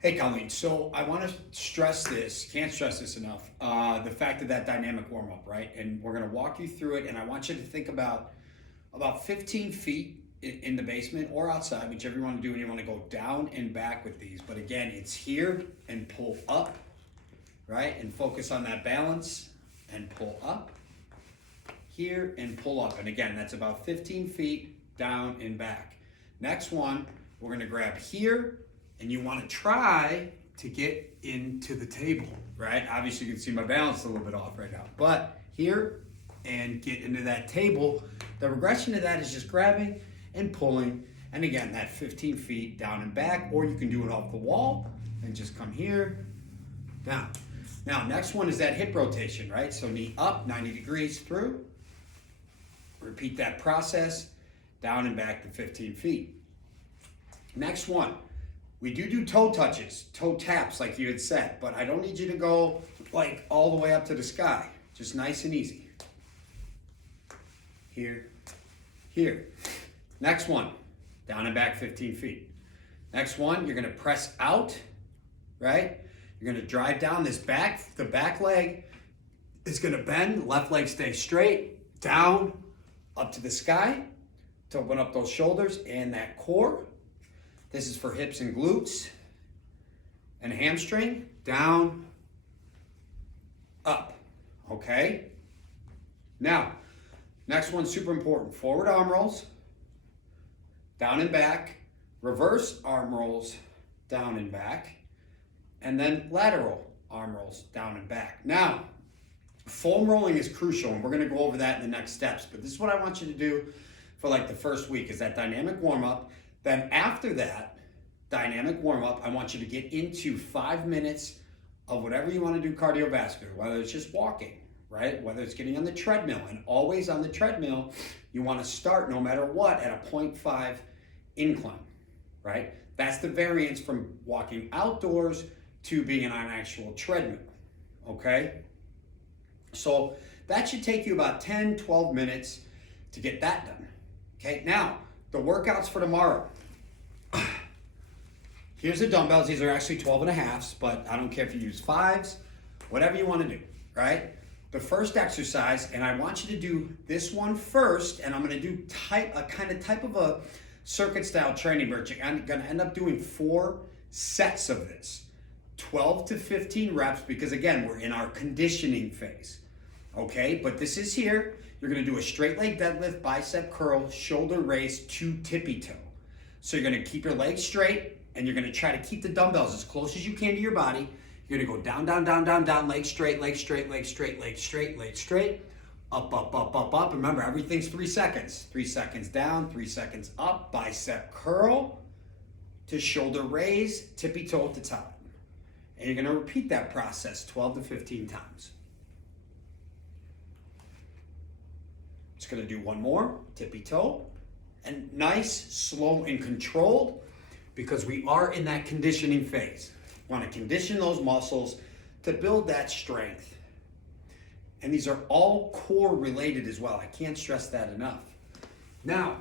Hey, Colleen. So I want to stress this, can't stress this enough, the fact of that dynamic warm up, right? And we're going to walk you through it. And I want you to think about 15 feet in the basement or outside, whichever you want to do. And you want to go down and back with these. But again, it's here and pull up, right? And focus on that balance and pull up, here and pull up. And again, that's about 15 feet down and back. Next one, we're going to grab here. And you want to try to get into the table, right? Obviously you can see my balance is a little bit off right now, but here and get into that table. The regression to that is just grabbing and pulling. And again, that 15 feet down and back, or you can do it off the wall and just come here, down. Now, next one is that hip rotation, right? So knee up, 90 degrees through. Repeat that process, down and back to 15 feet. Next one. We do toe touches, toe taps like you had said, but I don't need you to go like all the way up to the sky. Just nice and easy. Here, here. Next one, down and back 15 feet. Next one, you're gonna press out, right? You're gonna drive down this back, the back leg is gonna bend, left leg stays straight, down, up to the sky to open up those shoulders and that core. This is for hips and glutes and hamstring, down, up, okay? Now, next one's super important. Forward arm rolls, down and back, reverse arm rolls, down and back, and then lateral arm rolls, down and back. Now, foam rolling is crucial, and we're gonna go over that in the next steps, but this is what I want you to do for like the first week, is that dynamic warm-up. Then after that dynamic warm-up, I want you to get into 5 minutes of whatever you want to do cardiovascular, whether it's just walking, right? Whether it's getting on the treadmill, and always on the treadmill, you want to start no matter what at a 0.5 incline, right? That's the variance from walking outdoors to being on an actual treadmill, okay? So that should take you about 10, 12 minutes to get that done, okay? Now, the workouts for tomorrow. Here's the dumbbells. These are actually 12 and a halves, but I don't care if you use 5s, whatever you want to do, right? The first exercise, and I want you to do this one first, and I'm going to do a type of a circuit style training, but I'm going to end up doing 4 sets of this. 12 to 15 reps, because again, we're in our conditioning phase, okay? But this is here. You're gonna do a straight leg deadlift, bicep curl, shoulder raise to tippy toe. So you're gonna keep your legs straight, and you're gonna try to keep the dumbbells as close as you can to your body. You're gonna go down, down, down, down, down, leg straight, leg straight, leg straight, leg straight, leg straight, up, up, up, up, up. Remember, everything's 3 seconds. 3 seconds down, 3 seconds up, bicep curl to shoulder raise, tippy toe at the top. And you're gonna repeat that process 12 to 15 times. Just gonna do one more, tippy toe, and nice, slow, and controlled, because we are in that conditioning phase. We wanna condition those muscles to build that strength. And these are all core related as well. I can't stress that enough. Now,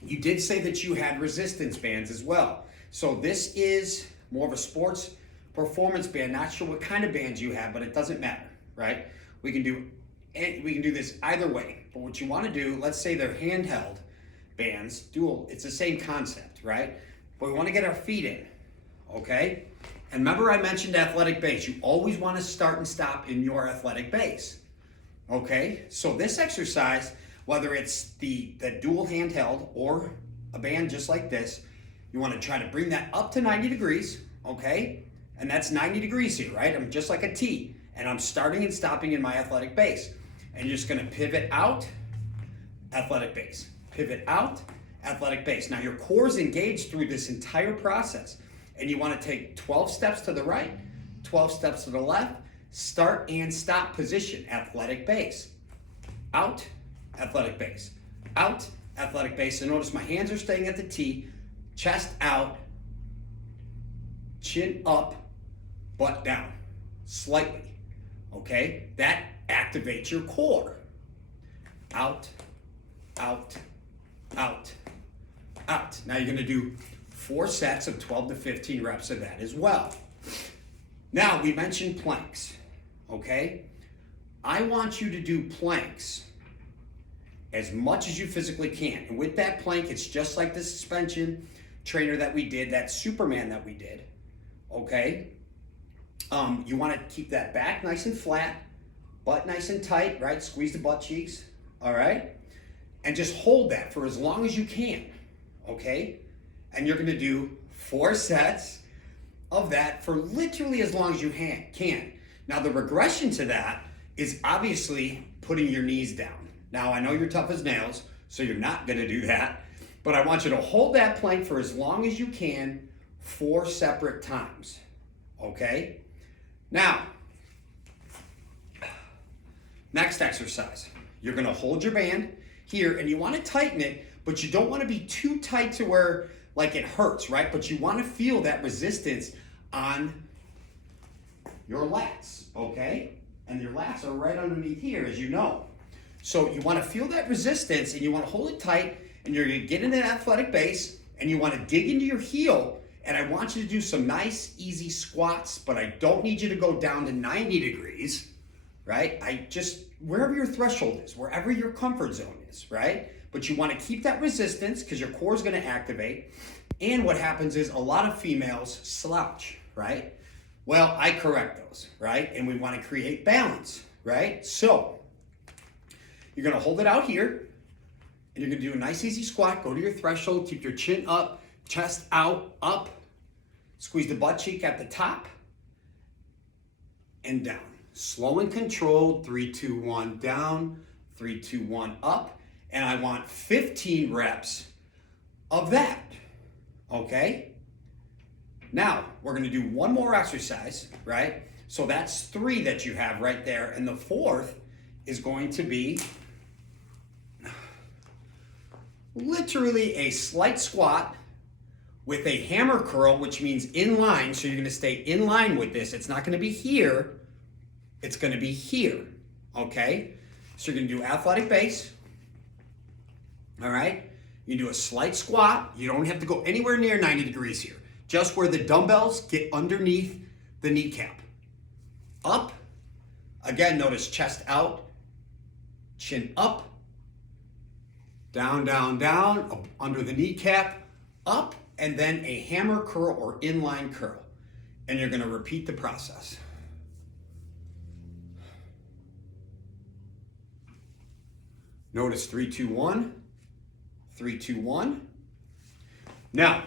you did say that you had resistance bands as well. So this is more of a sports performance band. Not sure what kind of bands you have, but it doesn't matter, right? We can do this either way, but what you want to do, let's say they're handheld bands, dual, it's the same concept, right? But we want to get our feet in, okay? And remember I mentioned athletic base. You always want to start and stop in your athletic base, okay? So this exercise, whether it's the dual handheld or a band just like this, you want to try to bring that up to 90 degrees, okay? And that's 90 degrees here, right? I'm just like a T, and I'm starting and stopping in my athletic base. And you're just gonna pivot out, athletic base. Pivot out, athletic base. Now your core is engaged through this entire process, and you wanna take 12 steps to the right, 12 steps to the left, start and stop position, athletic base. Out, athletic base. Out, athletic base. And notice my hands are staying at the T, chest out, chin up, butt down, slightly, okay? That activates your core. Out, out, out, out. Now you're gonna do 4 sets of 12 to 15 reps of that as well. Now, we mentioned planks, okay? I want you to do planks as much as you physically can. And with that plank, it's just like the suspension trainer that we did, that Superman that we did, okay? You want to keep that back nice and flat, butt nice and tight, right? Squeeze the butt cheeks, all right? And just hold that for as long as you can, okay? And you're gonna do 4 sets of that for literally as long as you can. Now the regression to that is obviously putting your knees down. Now I know you're tough as nails, so you're not gonna do that, but I want you to hold that plank for as long as you can, 4 separate times, okay? Now, next exercise, you're gonna hold your band here and you wanna tighten it, but you don't wanna be too tight to where like it hurts, right? But you wanna feel that resistance on your lats, okay? And your lats are right underneath here, as you know. So you wanna feel that resistance and you wanna hold it tight and you're gonna get into that athletic base and you wanna dig into your heel, and I want you to do some nice, easy squats, but I don't need you to go down to 90 degrees, right? Wherever your threshold is, wherever your comfort zone is, right? But you want to keep that resistance because your core is going to activate. And what happens is a lot of females slouch, right? Well, I correct those, right? And we want to create balance, right? So you're going to hold it out here and you're going to do a nice, easy squat. Go to your threshold, keep your chin up, chest out, up. Squeeze the butt cheek at the top and down. Slow and controlled, 3, 2, 1, down, 3, 2, 1, up. And I want 15 reps of that, okay? Now, we're gonna do one more exercise, right? So that's 3 that you have right there. And the 4th is going to be literally a slight squat with a hammer curl, which means in line. So you're gonna stay in line with this. It's not gonna be here, it's gonna be here, okay? So you're gonna do athletic base, all right? You do a slight squat. You don't have to go anywhere near 90 degrees here. Just where the dumbbells get underneath the kneecap. Up, again, notice chest out, chin up, down, down, down, up under the kneecap, up, and then a hammer curl or inline curl. And you're gonna repeat the process. Notice 3, 2, 1, 3, 2, 1. Now,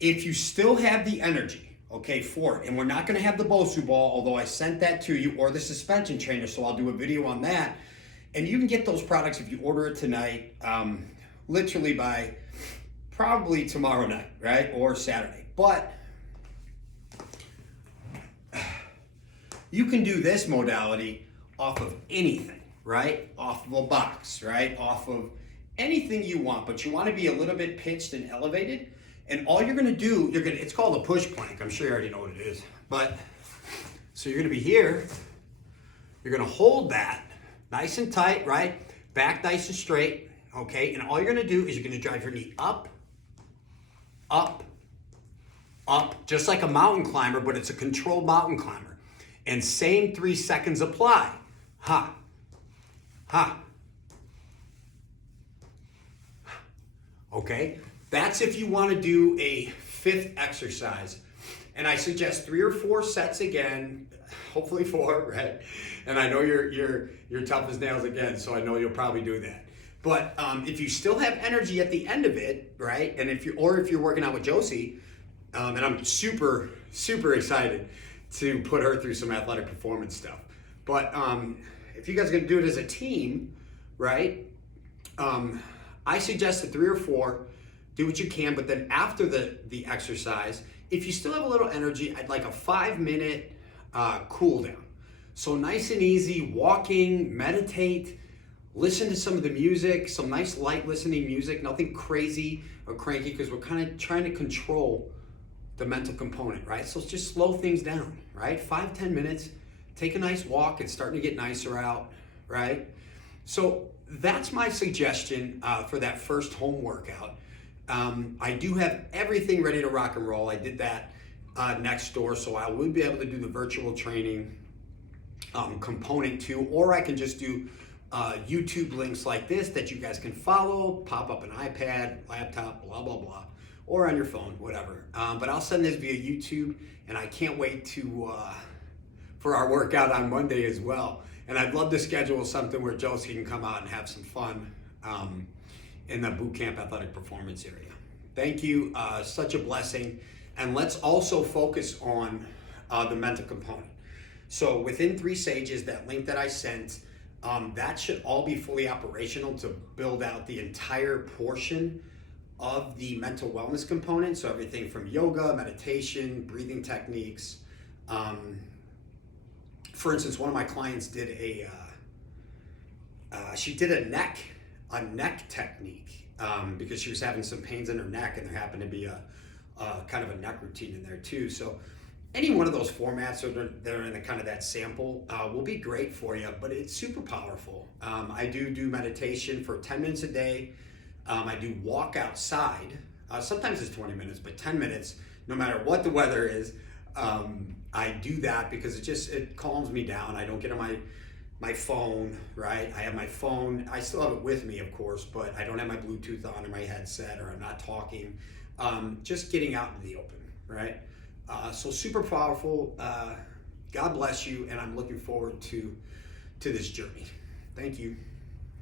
if you still have the energy, okay, for it, and we're not gonna have the Bosu ball, although I sent that to you, or the suspension trainer, so I'll do a video on that. And you can get those products if you order it tonight, literally by probably tomorrow night, right, or Saturday. But you can do this modality off of anything, right? Off of a box, right? Off of anything you want, but you want to be a little bit pitched and elevated. And all you're gonna do, it's called a push plank. I'm sure you already know what it is. But, so you're gonna be here, you're gonna hold that nice and tight, right? Back nice and straight, okay? And all you're gonna do is you're gonna drive your knee up, up, up, just like a mountain climber, but it's a controlled mountain climber. And same 3 seconds apply. Ha, ha. Okay, that's if you want to do a 5th exercise. And I suggest 3 or 4 sets again, hopefully 4, right? And I know you're tough as nails again, so I know you'll probably do that. But if you still have energy at the end of it, right? And if you're working out with Josie, and I'm super, super excited to put her through some athletic performance stuff. But if you guys are gonna do it as a team, right? I suggest that 3 or 4, do what you can, but then after the exercise, if you still have a little energy, I'd like a 5-minute cool down. So nice and easy, walking, meditate, listen to some of the music, some nice light listening music, nothing crazy or cranky, because we're kind of trying to control the mental component, right? So it's just slow things down, right? 5-10 minutes, take a nice walk, it's starting to get nicer out, right? So that's my suggestion for that first home workout. I do have everything ready to rock and roll. I did that next door, so I would be able to do the virtual training component too, or I can just do YouTube links like this that you guys can follow, pop up an iPad, laptop, blah, blah, blah, or on your phone, whatever. But I'll send this via YouTube, and I can't wait to for our workout on Monday as well. And I'd love to schedule something where Josie can come out and have some fun in the boot camp athletic performance area. Thank you, such a blessing. And let's also focus on the mental component. So within 3 Sages, that link that I sent, that should all be fully operational to build out the entire portion of the mental wellness component. So everything from yoga, meditation, breathing techniques. For instance, one of my clients did she did a neck technique because she was having some pains in her neck, and there happened to be a kind of a neck routine in there too. So any one of those formats that are in the kind of that sample will be great for you, but it's super powerful. I do meditation for 10 minutes a day. I do walk outside. Sometimes it's 20 minutes, but 10 minutes, no matter what the weather is. I do that because it calms me down. I don't get on my phone, right? I have my phone. I still have it with me, of course, but I don't have my Bluetooth on or my headset, or I'm not talking. Just getting out into the open, right? So super powerful. God bless you, and I'm looking forward to this journey. Thank you.